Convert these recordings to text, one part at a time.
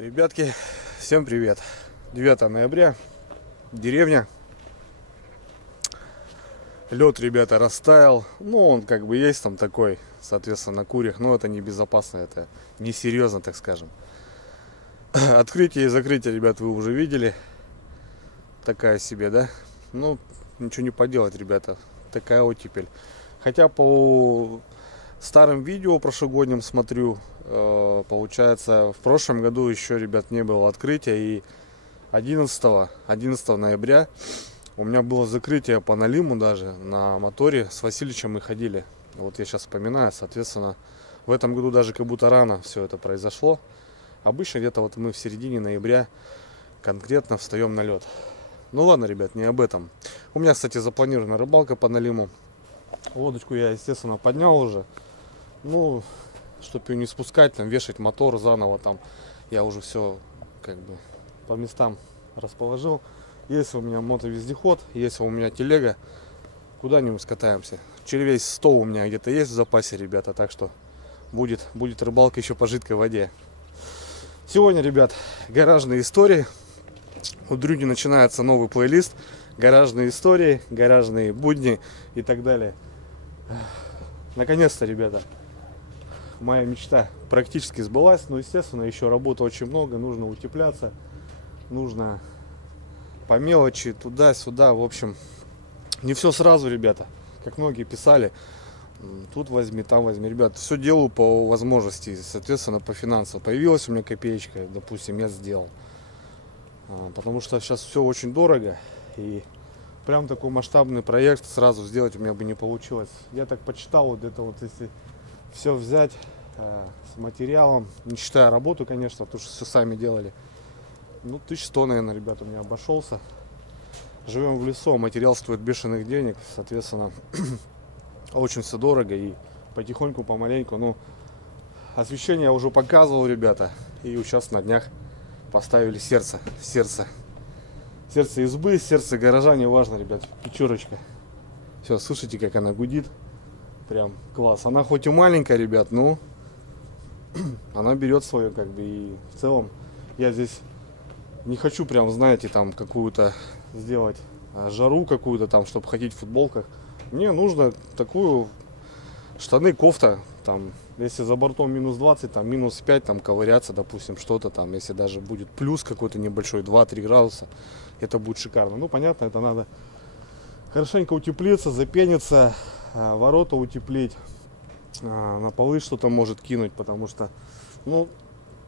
Ребятки, всем привет! 9 ноября, деревня. Лед, ребята, растаял. Ну, он как бы есть там такой, соответственно, на курьях. Но это небезопасно, это несерьезно, так скажем. Открытие и закрытие, ребят, вы уже видели. Такая себе, да? Ну, ничего не поделать, ребята. Такая оттепель. Хотя по старым видео прошлогодним смотрю. Получается, в прошлом году еще, ребят, не было открытия. И 11 ноября у меня было закрытие по налиму даже на моторе. С Васильевичем мы ходили. Вот я сейчас вспоминаю, соответственно, в этом году даже как будто рано все это произошло. Обычно где-то вот мы в середине ноября конкретно встаем на лед. Ну ладно, ребят, не об этом. У меня, кстати, запланирована рыбалка по налиму. Лодочку я, естественно, поднял уже. Ну, чтобы ее не спускать, там, вешать мотор заново, там, я уже все как бы по местам расположил. Если у меня мотовездеход, если у меня телега, куда-нибудь скатаемся. Червей 100 у меня где-то есть в запасе, ребята, так что будет рыбалка еще по жидкой воде. Сегодня, ребят, гаражные истории. У Дрюни начинается новый плейлист. Гаражные истории, гаражные будни и так далее. Наконец-то, ребята, моя мечта практически сбылась. Но, естественно, еще работы очень много. Нужно утепляться. Нужно по мелочи туда-сюда. В общем, не все сразу, ребята. Как многие писали. Тут возьми, там возьми. Ребят, все делаю по возможности. Соответственно, по финансам. Появилась у меня копеечка, допустим, я сделал. Потому что сейчас все очень дорого. И прям такой масштабный проект сразу сделать у меня бы не получилось. Я так почитал, вот это вот, если все взять с материалом, не считая работу, конечно, потому что все сами делали. Ну, 1100, наверное, ребята, у меня обошелся. Живем в лесу, материал стоит бешеных денег, соответственно, очень все дорого и потихоньку, помаленьку. Ну, освещение я уже показывал, ребята, и сейчас на днях поставили сердце избы, сердце гаража, не важно, ребят, пятерочка. Все, слушайте, как она гудит, прям класс. Она хоть и маленькая, ребят, но она берет свое, как бы, и в целом я здесь не хочу прям, знаете, там какую-то сделать жару какую-то там, чтобы ходить в футболках. Мне нужно такую штаны, кофта, там, если за бортом минус 20, там, минус 5, там, ковыряться, допустим, что-то там, если даже будет плюс какой-то небольшой, 2-3 градуса, это будет шикарно. Ну, понятно, это надо хорошенько утеплиться, запениться, ворота утеплить, на полы что-то может кинуть, потому что, ну,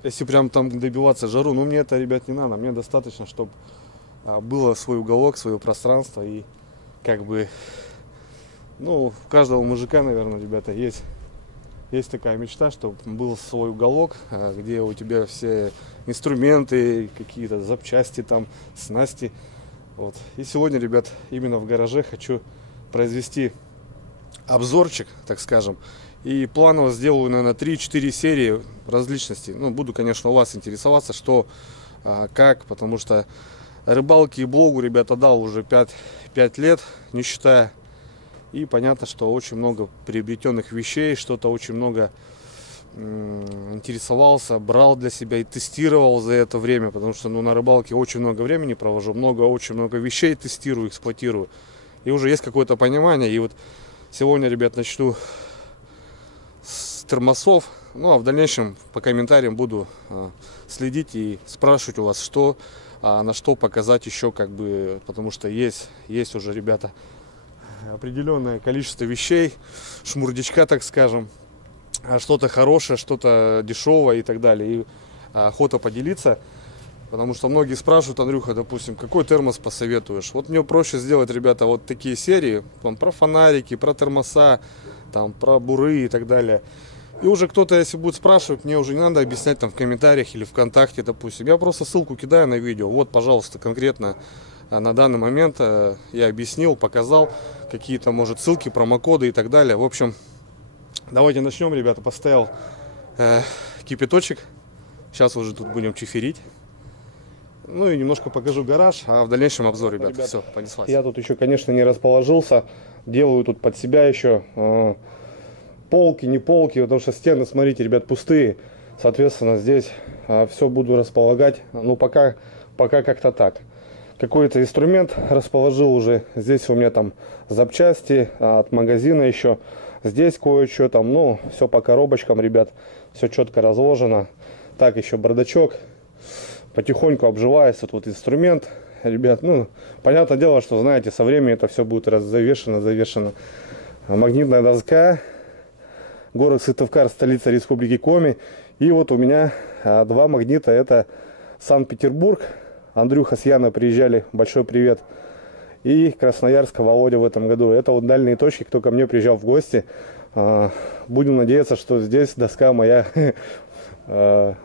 если прям там добиваться жару, ну, мне это, ребят, не надо, мне достаточно, чтобы было свой уголок, свое пространство, и как бы, ну, у каждого мужика, наверное, ребята, есть такая мечта, чтобы был свой уголок, где у тебя все инструменты, какие-то запчасти, там, снасти. Вот. И сегодня, ребят, именно в гараже хочу произвести обзорчик, так скажем. И планово сделаю, наверное, 3-4 серии различностей. Ну, буду, конечно, у вас интересоваться, что, как, потому что рыбалки и блогу, ребята, дал уже 5 лет, не считая. И понятно, что очень много приобретенных вещей, что-то очень много интересовался, брал для себя и тестировал за это время, потому что, ну, на рыбалке очень много времени провожу, очень много вещей тестирую, эксплуатирую. И уже есть какое-то понимание. И вот сегодня, ребят, начну с термосов. Ну, а в дальнейшем по комментариям буду следить и спрашивать у вас, что, на что показать еще, как бы, потому что есть уже, ребята, определенное количество вещей, шмурдячка, так скажем, что-то хорошее, что-то дешевое и так далее. И охота поделиться, потому что многие спрашивают: Андрюха, допустим, какой термос посоветуешь? Вот мне проще сделать, ребята, вот такие серии, там, про фонарики, про термоса, там, про буры и так далее. И уже кто-то, если будет спрашивать, мне уже не надо объяснять там в комментариях или ВКонтакте, допустим. Я просто ссылку кидаю на видео. Вот, пожалуйста, конкретно на данный момент я объяснил, показал какие-то, может, ссылки, промокоды и так далее. В общем, давайте начнем, ребята. Поставил кипяточек. Сейчас уже тут будем чиферить. Ну и немножко покажу гараж, а в дальнейшем обзор, ребята. Все, понеслась. Я тут еще, конечно, не расположился. Делаю тут под себя еще полки, не полки, потому что стены, смотрите, ребят, пустые. Соответственно, здесь все буду располагать. Ну, пока как-то так. Какой-то инструмент расположил уже. Здесь у меня там запчасти от магазина еще. Здесь кое-что там, ну, все по коробочкам, ребят. Все четко разложено. Так, еще бардачок. Потихоньку обживается тут инструмент. Ребят, ну, понятное дело, что, знаете, со временем это все будет завешено. Магнитная доска. Город Сыктывкар, столица Республики Коми. И вот у меня два магнита. Это Санкт-Петербург. Андрюха с Яной приезжали. Большой привет. И Красноярск, Володя в этом году. Это вот дальние точки, кто ко мне приезжал в гости. Будем надеяться, что здесь доска моя ну,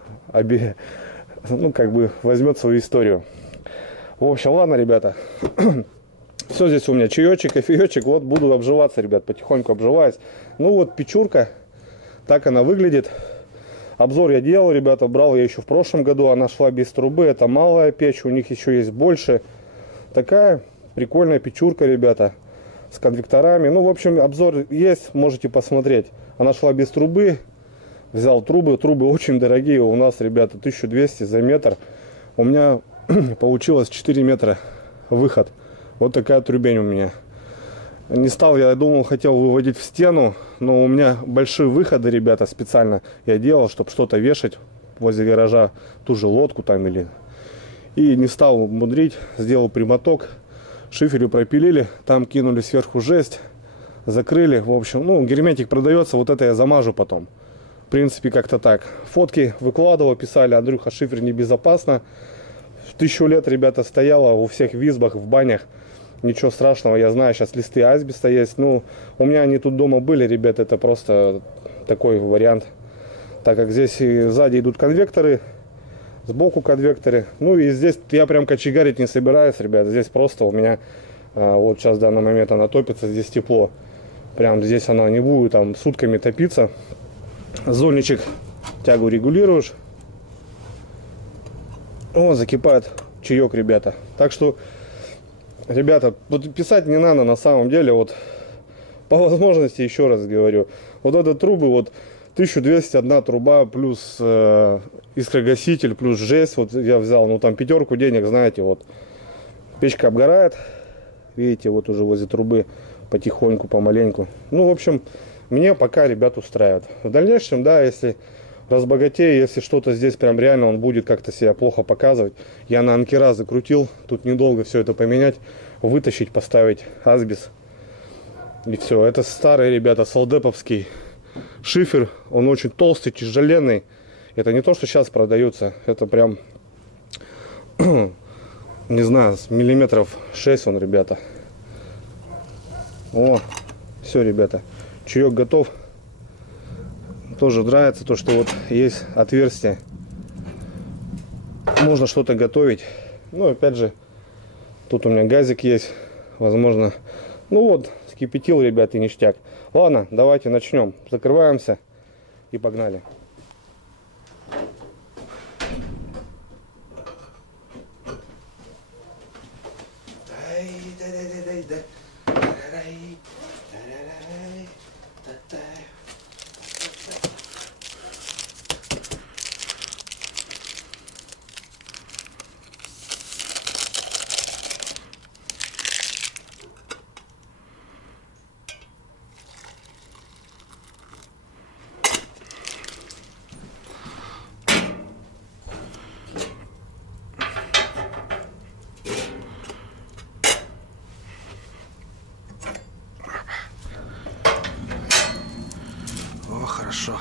как бы возьмет свою историю. В общем, ладно, ребята. Все здесь у меня чаечек, кофеечек. Вот буду обживаться, ребят, потихоньку обживаюсь. Ну вот печурка. Так она выглядит. Обзор я делал, ребята, брал я еще в прошлом году. Она шла без трубы. Это малая печь, у них еще есть больше. Такая прикольная печурка, ребята, с конвекторами. Ну, в общем, обзор есть, можете посмотреть. Она шла без трубы. Взял трубы. Трубы очень дорогие. У нас, ребята, 1200 за метр. У меня получилось 4 метра выход. Вот такая трубень у меня. Не стал, я думал, хотел выводить в стену, но у меня большие выходы, ребята, специально я делал, чтобы что-то вешать возле гаража, ту же лодку там или... И не стал мудрить, сделал прямоток, шиферю пропилили, там кинули сверху жесть, закрыли. В общем, ну, герметик продается, вот это я замажу потом. В принципе, как-то так. Фотки выкладывал, писали: Андрюха, шифер небезопасно. 1000 лет, ребята, стояла у всех в избах, в банях. Ничего страшного, я знаю, сейчас листы асбеста есть. Ну, у меня они тут дома были, ребята, это просто такой вариант. Так как здесь и сзади идут конвекторы, сбоку конвекторы. Ну и здесь я прям кочегарить не собираюсь, ребята. Здесь просто у меня, вот сейчас в данный момент она топится, здесь тепло. Прям здесь она не будет там сутками топиться. Зольничек, тягу регулируешь. О, закипает чаек, ребята. Так что... Ребята, вот писать не надо на самом деле, вот по возможности, еще раз говорю, вот это трубы, вот 1201 труба плюс искрогаситель плюс жесть, вот я взял, ну там 5 денег, знаете, вот печка обгорает, видите, вот уже возле трубы потихоньку, помаленьку. Ну, в общем, мне пока, ребят, устраивает. В дальнейшем, да, если разбогатею, если что-то здесь прям реально он будет как-то себя плохо показывать, я на анкера закрутил, тут недолго все это поменять, вытащить, поставить асбест, и все. Это старый, ребята, солдеповский шифер, он очень толстый, тяжеленный. Это не то, что сейчас продается, это прям не знаю, с миллиметров 6 он, ребята. О, все, ребята, чаек готов. Тоже нравится то, что вот есть отверстие, можно что-то готовить. Ну, опять же, тут у меня газик есть, возможно. Ну вот, вскипятил, ребят, и ништяк. Ладно, давайте начнем. Закрываемся и погнали. Хорошо.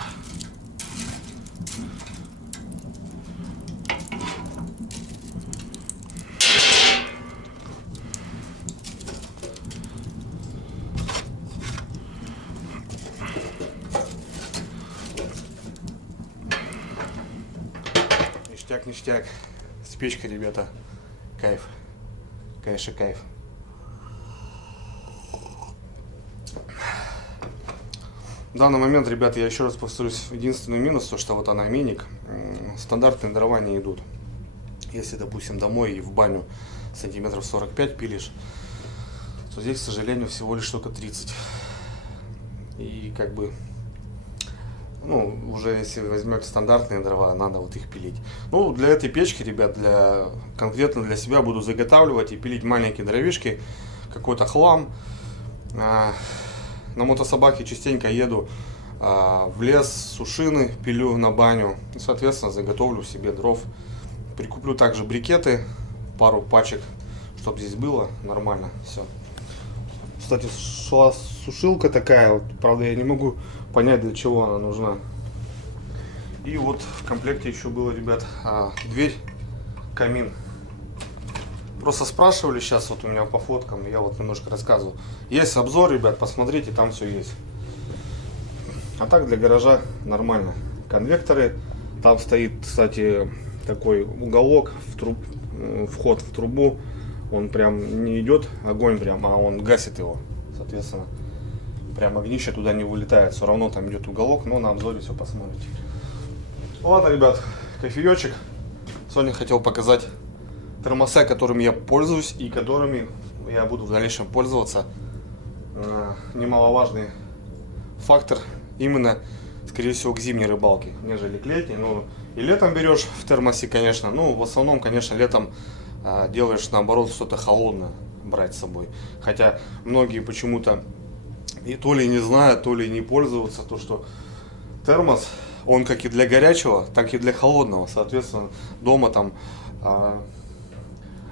Ништяк, ништяк. С печкой, ребята. Кайф. Конечно, кайф. В данный момент, ребята, я еще раз повторюсь, единственный минус, то что вот она миник, стандартные дрова не идут. Если, допустим, домой и в баню сантиметров 45 пилишь, то здесь, к сожалению, всего лишь только 30. И как бы, ну, уже если возьмете стандартные дрова, надо вот их пилить. Ну, для этой печки, ребят, конкретно для себя буду заготавливать и пилить маленькие дровишки, какой-то хлам. На мотособаке частенько еду в лес, сушины пилю на баню. И, соответственно, заготовлю себе дров. Прикуплю также брикеты, пару пачек, чтобы здесь было нормально все. Кстати, шла сушилка такая, вот, правда, я не могу понять, для чего она нужна. И вот в комплекте еще было, ребят, дверь, камин. Просто спрашивали сейчас вот у меня по фоткам, я вот немножко рассказывал. Есть обзор, ребят, посмотрите, там все есть. А так для гаража нормально. Конвекторы, там стоит, кстати, такой уголок, вход в трубу. Он прям не идет огонь прям, а он гасит его, соответственно. Прям огнище туда не вылетает, все равно там идет уголок, но на обзоре все посмотрите. Ладно, ребят, кофеечек. Сегодня хотел показать термосы, которыми я пользуюсь и которыми я буду в дальнейшем пользоваться. Немаловажный фактор именно, скорее всего, к зимней рыбалке, нежели к летней. Ну, и летом берешь в термосе, конечно, ну, в основном, конечно, летом делаешь, наоборот, что-то холодное брать с собой. Хотя многие почему-то и то ли не знают, то ли не пользуются, то что термос, он как и для горячего, так и для холодного. Соответственно, дома там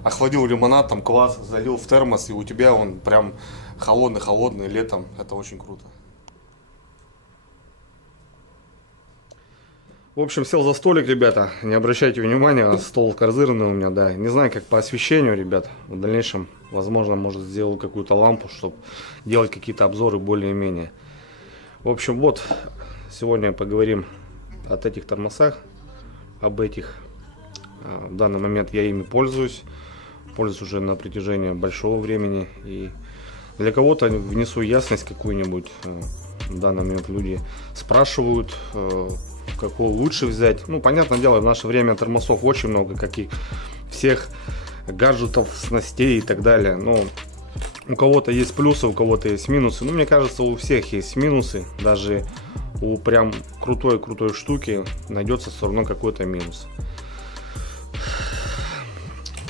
охладил лимонад, там квас, залил в термос, и у тебя он прям холодный летом. Это очень круто. В общем, сел за столик, ребята. Не обращайте внимания, стол козырный у меня, да. Не знаю, как по освещению, ребят. В дальнейшем, возможно, может, сделаю какую-то лампу, чтобы делать какие-то обзоры более-менее. В общем, вот, сегодня поговорим о этих термосах, об этих. В данный момент я ими пользуюсь уже на протяжении большого времени. И для кого-то внесу ясность какую-нибудь. В данный момент люди спрашивают, какой лучше взять. Ну, понятное дело, в наше время термосов очень много, каких всех гаджетов, снастей и так далее. Но у кого-то есть плюсы, у кого-то есть минусы. Ну, мне кажется, у всех есть минусы. Даже у прям крутой штуки найдется все равно какой-то минус.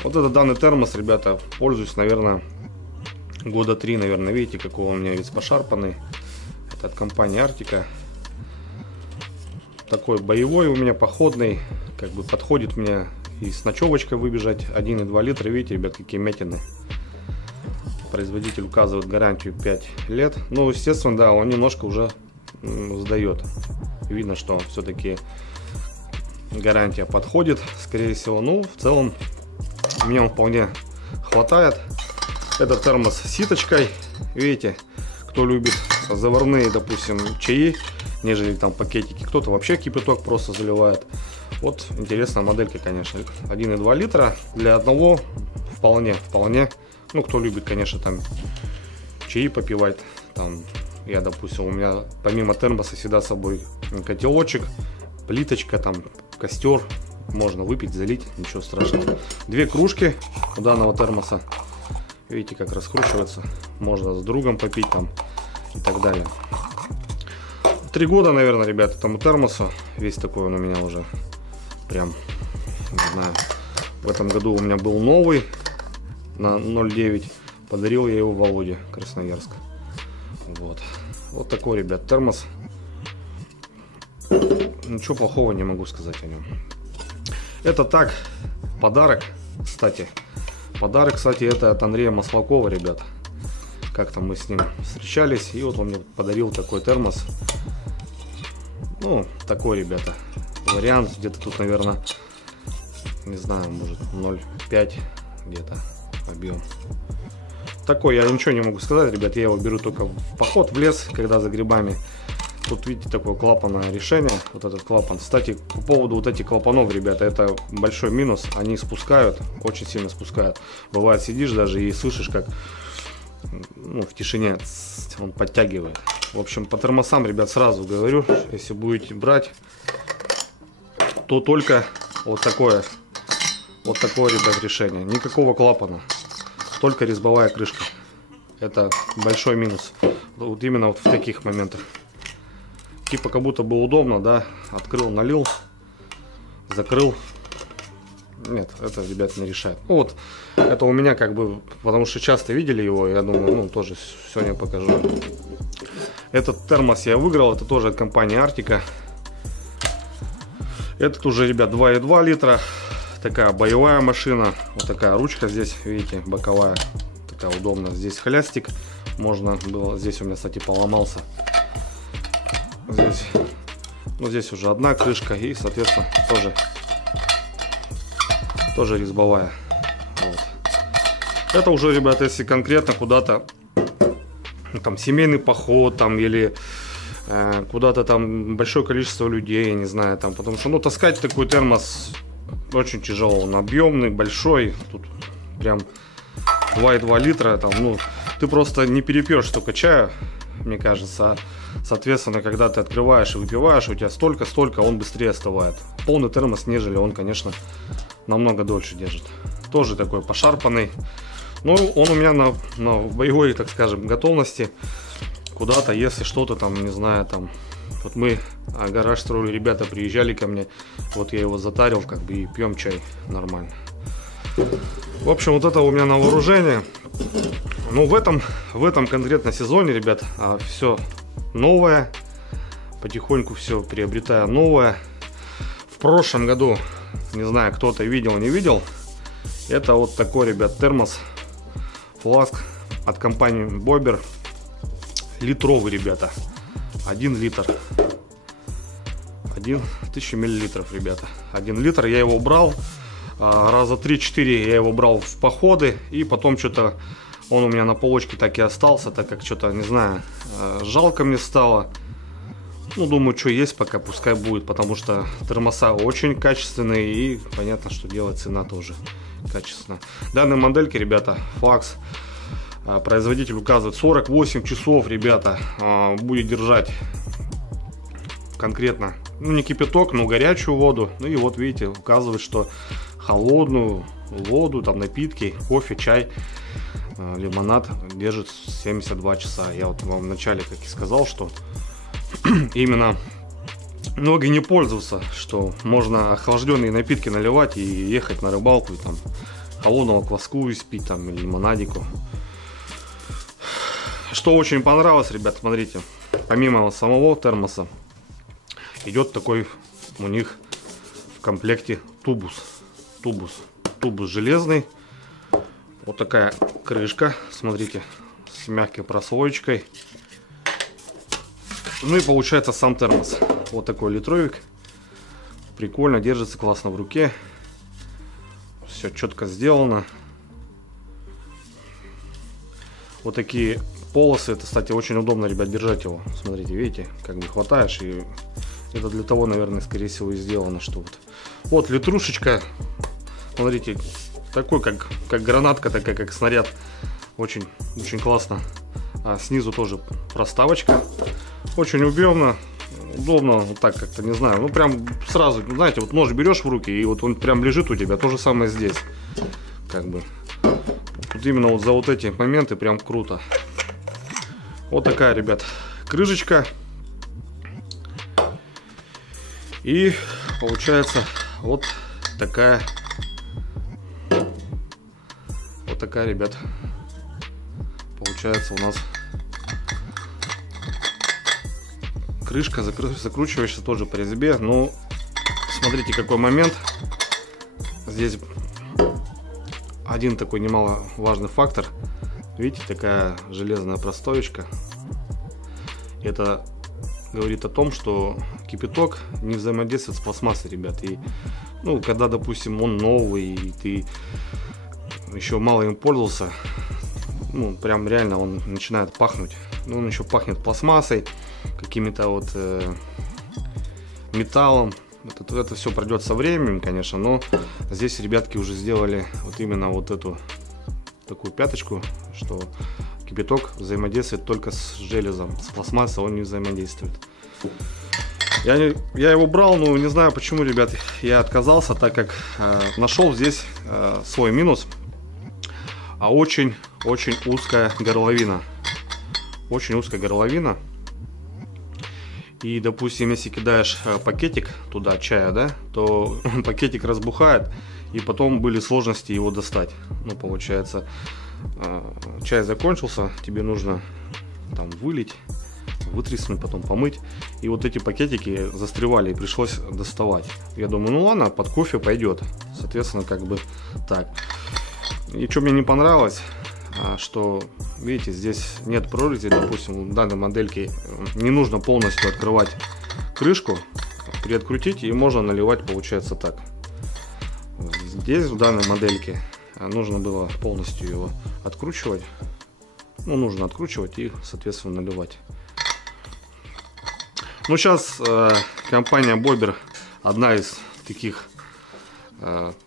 Вот этот данный термос, ребята, пользуюсь, наверное, года 3, наверное. Видите, какой у меня весь пошарпанный. Это от компании Артика. Такой боевой у меня, походный, как бы подходит мне и с ночевочкой выбежать. 1,2 литра, видите, ребят, какие мятины. Производитель указывает гарантию 5 лет. Ну, естественно, да, он немножко уже сдает. Видно, что все-таки гарантия подходит, скорее всего. Ну, в целом, мне он вполне хватает. Это термос с ситочкой, видите, кто любит заварные, допустим, чаи, нежели там пакетики. Кто-то вообще кипяток просто заливает. Вот интересная моделька, конечно. 1,2 литра для одного вполне. Ну, кто любит, конечно, там чаи попивать. Там я, допустим, у меня помимо термоса всегда с собой котелочек, плиточка, там костер. Можно выпить, залить, ничего страшного. 2 кружки у данного термоса. Видите, как раскручивается. Можно с другом попить там и так далее. 3 года, наверное, ребята, этому термосу. Весь такой он у меня уже прям, не знаю. В этом году у меня был новый на 0,9. Подарил я его Володе, Красноярск. Вот такой, ребят, термос. Ничего плохого не могу сказать о нем. Это так, подарок, кстати. Подарок, кстати, это от Андрея Маслакова, ребят. Как-то мы с ним встречались, и вот он мне подарил такой термос. Ну, такой, ребята, вариант. Где-то тут, наверное, не знаю, может 0,5 где-то объем. Такой, я ничего не могу сказать, ребят. Я его беру только в поход, в лес, когда за грибами. Тут, видите, такое клапанное решение. Вот этот клапан. Кстати, по поводу вот этих клапанов, ребята, это большой минус. Они спускают, очень сильно спускают. Бывает, сидишь даже и слышишь, как в тишине он подтягивает. В общем, по термосам, ребят, сразу говорю, если будете брать, то только вот такое, ребят, решение. Никакого клапана, только резьбовая крышка. Это большой минус. Вот именно вот в таких моментах. Типа как будто бы удобно, да, открыл, налил, закрыл. Нет, это, ребят, не решает. Ну, вот, это у меня как бы, потому что часто видели его, я думаю, ну, тоже сегодня покажу. Этот термос я выиграл, это тоже от компании Артика. Этот уже, ребят, 2,2 литра. Такая боевая машина. Вот такая ручка здесь, видите, боковая. Такая удобная. Здесь хлястик. Можно было, здесь у меня, кстати, поломался. Здесь, ну, здесь уже одна крышка и, соответственно, тоже резьбовая. Вот. Это уже, ребята, если конкретно куда-то там семейный поход там или куда-то там большое количество людей, я не знаю, там, потому что, ну, таскать такой термос очень тяжело, он объемный, большой, тут прям 2,2 литра, там, ну, ты просто не перепьешь столько чая, мне кажется, соответственно, когда ты открываешь и выпиваешь, у тебя столько, он быстрее остывает. Полный термос, нежели он, конечно, намного дольше держит. Тоже такой пошарпанный, но он у меня на боевой, так скажем, готовности. Куда-то, если что-то там, не знаю, там, вот мы гараж строили, ребята приезжали ко мне, вот я его затарил, как бы, и пьем чай нормально. В общем, вот это у меня на вооружение. Ну, в этом конкретно сезоне, ребят, все новое, потихоньку все приобретаю новое. В прошлом году, не знаю, кто-то видел, не видел, это вот такой, ребят, термос, фласк от компании Bobber. Литровый, ребята, 1 литр, 1000 миллилитров, ребята, 1 литр. Я его брал раза 3-4, я его брал в походы, и потом что-то он у меня на полочке так и остался, так как что-то, не знаю, жалко мне стало. Ну, думаю, что есть, пока пускай будет, потому что термоса очень качественные, и понятно, что делать, цена тоже качественная. Данной модельки, ребята, флакс, производитель указывает 48 часов, ребята, будет держать конкретно, ну, не кипяток, но горячую воду. Ну и вот видите, указывает, что холодную воду, там напитки, кофе, чай, лимонад держит 72 часа. Я вот вам вначале, как и сказал, что именно многие не пользуются, что можно охлажденные напитки наливать и ехать на рыбалку, и там холодного кваску испить, там, или лимонадику. Что очень понравилось, ребят, смотрите, помимо самого термоса идет такой у них в комплекте тубус железный. Вот такая крышка, смотрите, с мягкой прослоечкой. Ну и получается сам термос. Вот такой литровик. Прикольно, держится классно в руке. Все четко сделано. Вот такие полосы. Это, кстати, очень удобно, ребят, держать его. Смотрите, видите, как бы хватаешь. И это для того, наверное, скорее всего, и сделано, что вот литрушечка. Смотрите, такой, как гранатка, такая, как снаряд. Очень классно. А снизу тоже проставочка. Очень объемно, удобно, вот так как-то, не знаю, ну прям сразу, знаете, вот нож берешь в руки, и вот он прям лежит у тебя. То же самое здесь, как бы. Тут именно вот за вот эти моменты прям круто. Вот такая, ребят, крышечка. И получается вот такая, ребят, получается у нас крышка, закручиваешься тоже по резьбе. Ну, смотрите, какой момент. Здесь один такой немаловажный фактор. Видите, такая железная простоечка. Это говорит о том, что кипяток не взаимодействует с пластмассой, ребят. И, ну, когда, допустим, он новый, и ты еще мало им пользовался, ну, прям реально он начинает пахнуть. Ну, он еще пахнет пластмассой, какими-то вот металлом. Это все пройдет со временем, конечно, но здесь ребятки уже сделали вот именно вот эту такую пяточку, что кипяток взаимодействует только с железом, с пластмассой он не взаимодействует. Я его брал, но не знаю почему, ребят, я отказался, так как нашел здесь свой минус. Очень узкая горловина. Очень узкая горловина. И, допустим, если кидаешь пакетик туда, чая, да, то пакетик разбухает, и потом были сложности его достать. Ну, получается, чай закончился, тебе нужно там вылить, вытреснуть, потом помыть. И вот эти пакетики застревали, и пришлось доставать. Я думаю, ну ладно, под кофе пойдет. Соответственно, как бы так. И что мне не понравилось, что, видите, здесь нет прорези, допустим, в данной модельке не нужно полностью открывать крышку, приоткрутить и можно наливать, получается так. Здесь в данной модельке нужно было полностью его откручивать, ну, нужно откручивать и, соответственно, наливать. Ну, сейчас компания Bobber одна из таких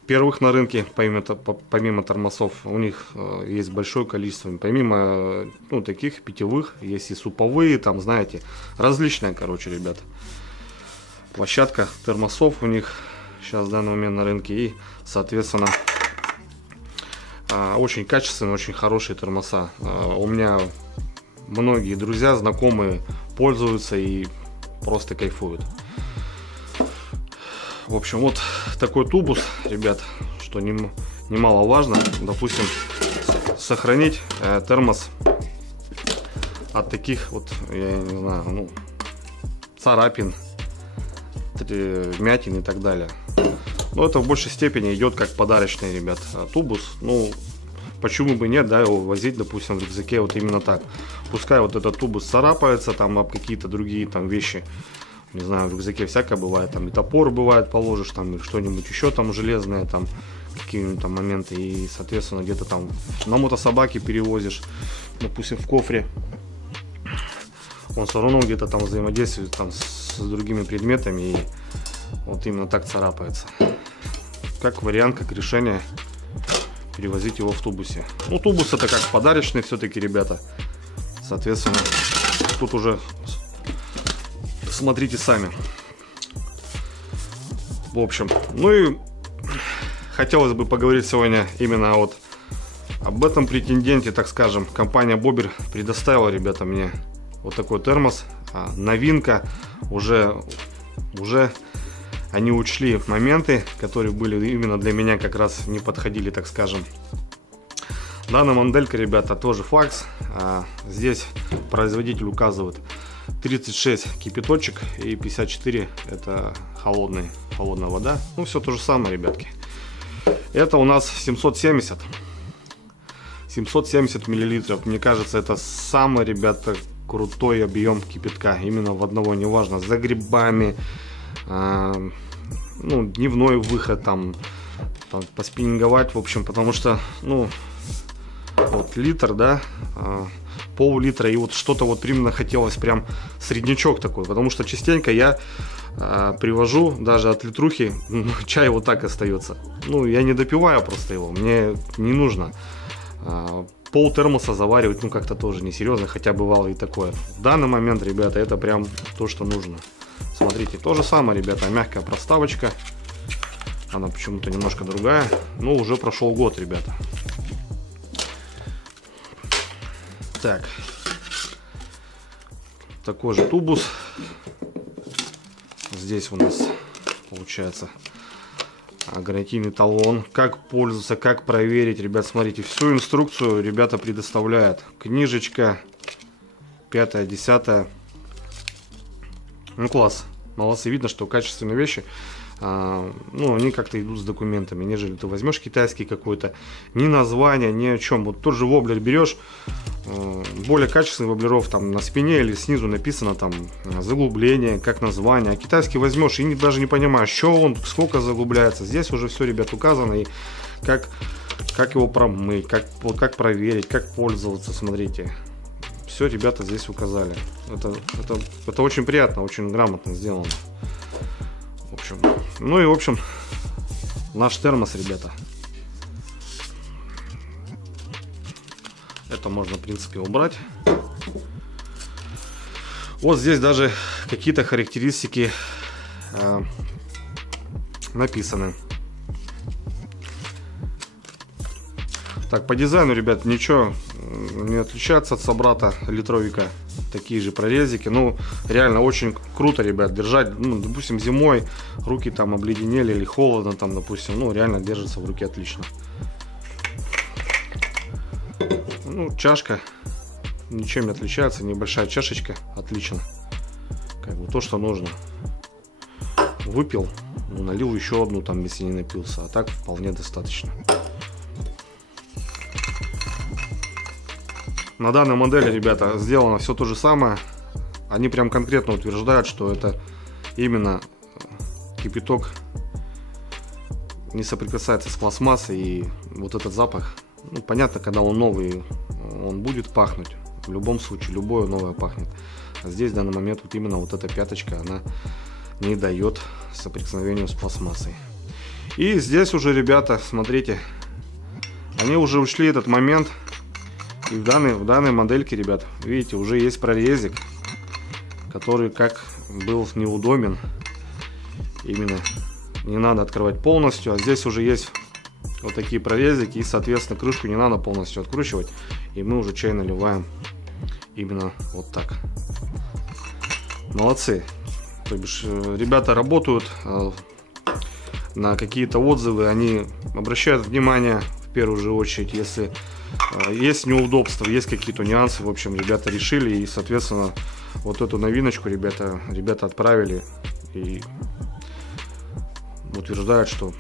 первых на рынке, помимо тормозов. У них есть большое количество, помимо, ну, таких питьевых, есть и суповые, там, знаете, различные, короче, ребята. Площадка тормозов у них сейчас в данный момент на рынке, и, соответственно, очень качественные, очень хорошие тормоза. У меня многие друзья, знакомые пользуются и просто кайфуют. В общем, вот такой тубус, ребят, что немаловажно, допустим, сохранить термос от таких вот, я не знаю, ну, царапин, вмятин и так далее. Но это в большей степени идет как подарочный, ребят, тубус. Ну, почему бы нет, да, его возить, допустим, в рюкзаке вот именно так. Пускай вот этот тубус царапается там об какие-то другие там вещи. Не знаю, в рюкзаке всякое бывает, там и топор бывает, положишь, там и что-нибудь еще там железное, там какие-нибудь там моменты, и, соответственно, где-то там на мотособаке перевозишь, допустим, в кофре. Он все равно где-то там взаимодействует там с другими предметами, и вот именно так царапается. Как вариант, как решение перевозить его в тубусе. Ну, тубус это как подарочный все-таки, ребята. Соответственно, тут уже смотрите сами. В общем, ну и хотелось бы поговорить сегодня именно вот об этом претенденте, так скажем. Компания Bobber предоставила, ребята, мне вот такой термос. Новинка. Уже они учли моменты, которые были именно для меня как раз не подходили, так скажем. Данная моделька, ребята, тоже флакс. Здесь производитель указывает 36 кипяточек и 54 это холодная вода. Ну, все то же самое, ребятки. Это у нас 770 миллилитров. Мне кажется, это самый, ребята, крутой объем кипятка. Именно в одного, неважно, за грибами, ну, дневной выход, там поспиннинговать, в общем, потому что, ну, вот литр, да, пол-литра, и вот что-то вот именно хотелось прям среднячок такой, потому что частенько я привожу даже от литрухи, чай вот так остается. Ну, я не допиваю просто его, мне не нужно пол термоса заваривать, ну, как-то тоже несерьезно, хотя бывало и такое. В данный момент, ребята, это прям то, что нужно. Смотрите, то же самое, ребята, мягкая проставочка, она почему-то немножко другая, но уже прошел год, ребята. Так, такой же тубус. Здесь у нас получается гарантийный талон. Как пользоваться, как проверить, ребят, смотрите, всю инструкцию ребята предоставляют. Книжечка 5-10. Ну, класс, молодцы, видно, что качественные вещи. Ну, они как-то идут с документами, нежели ты возьмешь китайский какой-то, ни названия, ни о чем. Вот тот же воблер берешь, более качественных воблеров, там на спине или снизу написано там заглубление, как название. А китайский возьмешь и даже не понимаешь, что он, сколько заглубляется. Здесь уже все, ребят, указано, и как его промыть, как проверить, как пользоваться, смотрите. Все, ребята, здесь указали. Это очень приятно, очень грамотно сделано. В общем, ну и в общем, наш термос, ребята. Это можно, в принципе, убрать. Вот здесь даже какие-то характеристики написаны. Так, по дизайну, ребят, ничего не отличается от собрата литровика. Такие же прорезики. Ну, реально очень круто, ребят, держать. Ну, допустим, зимой руки там обледенели или холодно, там, допустим, ну, реально держится в руке отлично. Ну, чашка ничем не отличается. Небольшая чашечка, отлично. Как бы то, что нужно. Выпил, ну, налил еще одну, там, если не напился. А так вполне достаточно. На данной модели, ребята, сделано все то же самое. Они прям конкретно утверждают, что это именно кипяток не соприкасается с пластмассой, и вот этот запах, ну, понятно, когда он новый, он будет пахнуть. В любом случае, любое новое пахнет. А здесь в данный момент вот именно вот эта пяточка, она не дает соприкосновению с пластмассой. И здесь уже, ребята, смотрите, они уже ушли этот момент. И в данной модельке, ребят, видите, уже есть прорезик, который как был неудобен. Именно не надо открывать полностью, а здесь уже есть вот такие прорезики, и, соответственно, крышку не надо полностью откручивать. И мы уже чай наливаем именно вот так. Молодцы. То бишь, ребята работают на какие-то отзывы, они обращают внимание в первую же очередь, если есть неудобства, есть какие-то нюансы. В общем, ребята решили, и, соответственно, вот эту новиночку ребята отправили и утверждают, что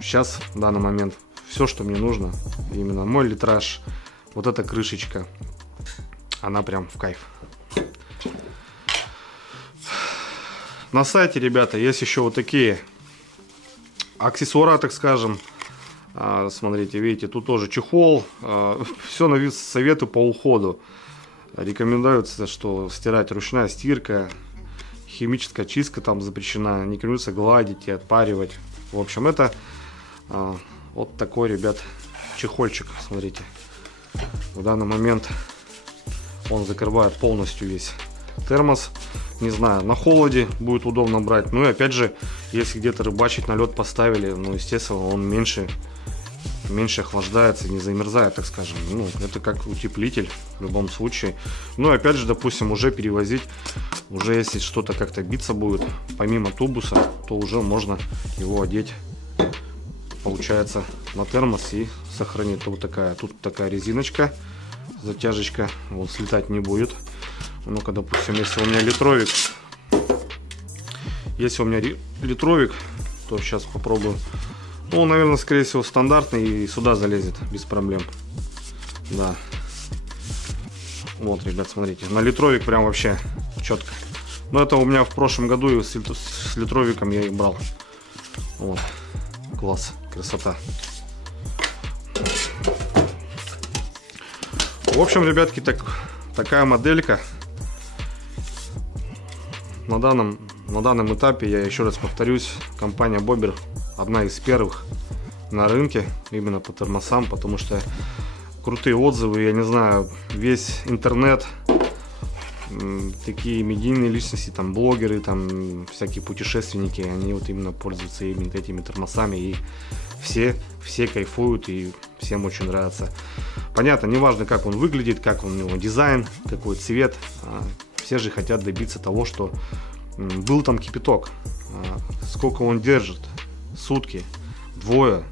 сейчас, в данный момент, все, что мне нужно, именно мой литраж, вот эта крышечка, она прям в кайф. На сайте, ребята, есть еще вот такие аксессуары, так скажем. Смотрите, видите, тут тоже чехол. Все на вид советы по уходу. Рекомендуется, что стирать ручная стирка, химическая чистка там запрещена. Не рекомендуется гладить и отпаривать. В общем, это вот такой, ребят, чехольчик. Смотрите, в данный момент он закрывает полностью весь термос. Не знаю, на холоде будет удобно брать. Ну и опять же, если где-то рыбачить, на лед поставили, ну, естественно, он меньше охлаждается, не замерзает, так скажем. Ну, это как утеплитель в любом случае. Ну и опять же, допустим, уже перевозить, уже если что-то как-то биться будет, помимо тубуса, то уже можно его одеть, получается, на термос и сохранить. Вот такая, тут такая резиночка, затяжечка, вот слетать не будет. Ну-ка, допустим, если у меня литровик, то сейчас попробую. Ну, наверное, скорее всего, стандартный, и сюда залезет без проблем. Да. Вот, ребят, смотрите, на литровик прям вообще четко. Но это у меня в прошлом году с литровиком я и брал. Вот, класс, красота. В общем, ребятки, такая моделька. На данном этапе, я еще раз повторюсь, компания Bobber одна из первых на рынке именно по термосам, потому что крутые отзывы, я не знаю, весь интернет, такие медийные личности, там блогеры, там всякие путешественники, они вот именно пользуются именно этими термосами, и все кайфуют, и всем очень нравится. Понятно, неважно, как он выглядит, как у него дизайн, какой цвет, все же хотят добиться того, что был там кипяток, сколько он держит, сутки, двое,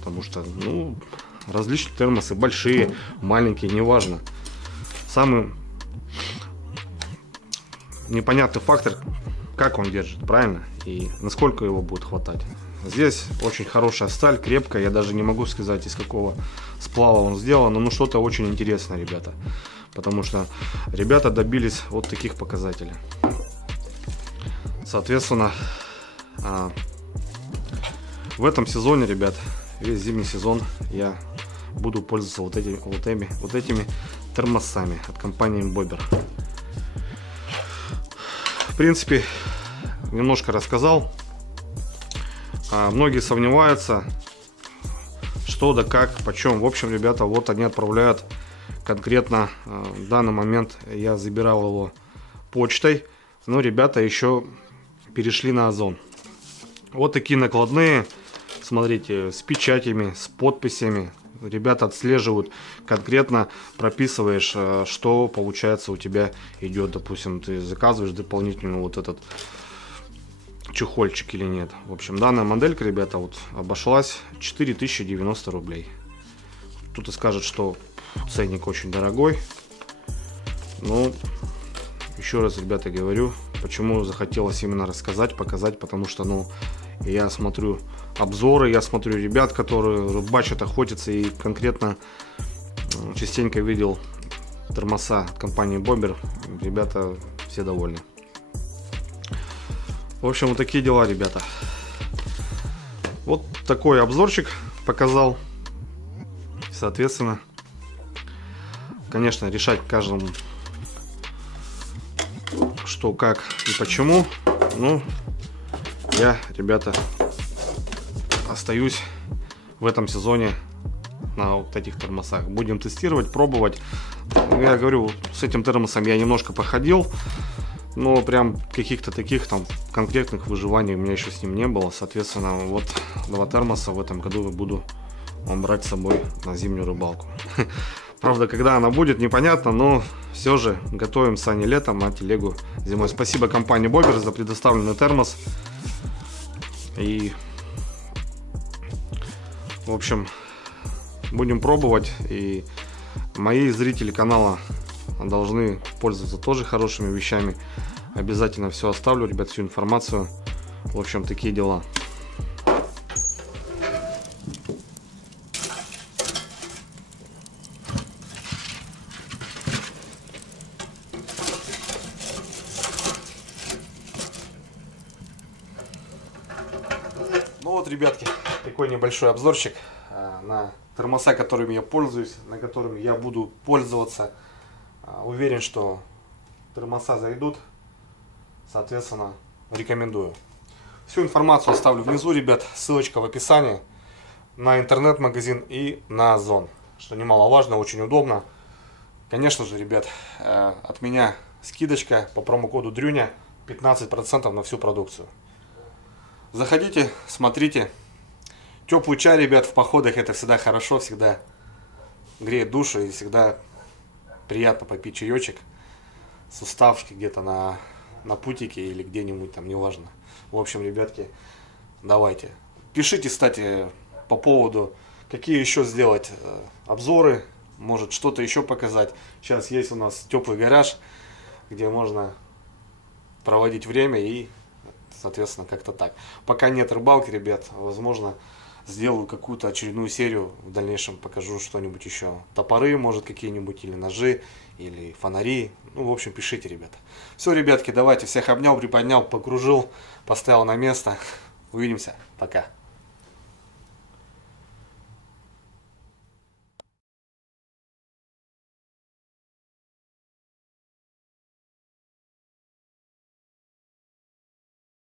потому что, ну, различные термосы, большие, маленькие, неважно. Самый непонятный фактор, как он держит, правильно, и насколько его будет хватать. Здесь очень хорошая сталь, крепкая, я даже не могу сказать, из какого сплава он сделан, но ну, что-то очень интересное, ребята, потому что ребята добились вот таких показателей. Соответственно, в этом сезоне, ребят, весь зимний сезон я буду пользоваться вот этими термосами от компании Bobber. В принципе, немножко рассказал. Многие сомневаются, что да как, почем. В общем, ребята, вот они отправляют конкретно. В данный момент я забирал его почтой, но ребята еще перешли на Озон. Вот такие накладные, смотрите, с печатями, с подписями. Ребята отслеживают, конкретно прописываешь, что получается у тебя идет. Допустим, ты заказываешь дополнительно вот этот чехольчик или нет. В общем, данная моделька, ребята, вот обошлась 4090 рублей. Кто-то скажет, что ценник очень дорогой. Ну, еще раз, ребята, говорю, почему захотелось именно рассказать, показать, потому что, ну, я смотрю обзоры, я смотрю ребят, которые рыбачат, охотятся, и конкретно частенько видел термоса от компании Bobber. Ребята все довольны. В общем, вот такие дела, ребята. Вот такой обзорчик показал. Соответственно, конечно, решать каждому, что, как и почему. Ну, я, ребята, остаюсь в этом сезоне на вот этих термосах. Будем тестировать, пробовать. Я говорю, с этим термосом я немножко походил, но прям каких-то таких там конкретных выживаний у меня еще с ним не было. Соответственно, вот 2 термоса в этом году буду вам брать с собой на зимнюю рыбалку. Правда, когда она будет, непонятно, но все же готовим сани летом, а телегу зимой. Спасибо компании Bobber за предоставленный термос. И, в общем, будем пробовать. И мои зрители канала должны пользоваться тоже хорошими вещами. Обязательно все оставлю, ребят, всю информацию. В общем, такие дела. Ну вот, ребятки, такой небольшой обзорчик на термоса, которыми я пользуюсь, на которыми я буду пользоваться. Уверен, что термоса зайдут, соответственно, рекомендую. Всю информацию оставлю внизу, ребят, ссылочка в описании на интернет-магазин и на Озон, что немаловажно, очень удобно. Конечно же, ребят, от меня скидочка по промокоду Дрюня 15% на всю продукцию. Заходите, смотрите. Теплый чай, ребят, в походах это всегда хорошо, всегда греет душу и всегда приятно попить чаечек с уставки где-то на путике или где-нибудь там, неважно. В общем, ребятки, давайте. Пишите, кстати, по поводу, какие еще сделать обзоры, может что-то еще показать. Сейчас есть у нас теплый гараж, где можно проводить время и, соответственно, как-то так. Пока нет рыбалки, ребят, возможно, сделаю какую-то очередную серию, в дальнейшем покажу что-нибудь еще. Топоры, может, какие-нибудь, или ножи, или фонари. Ну, в общем, пишите, ребята. Все, ребятки, давайте, всех обнял, приподнял, покружил, поставил на место. Увидимся, пока.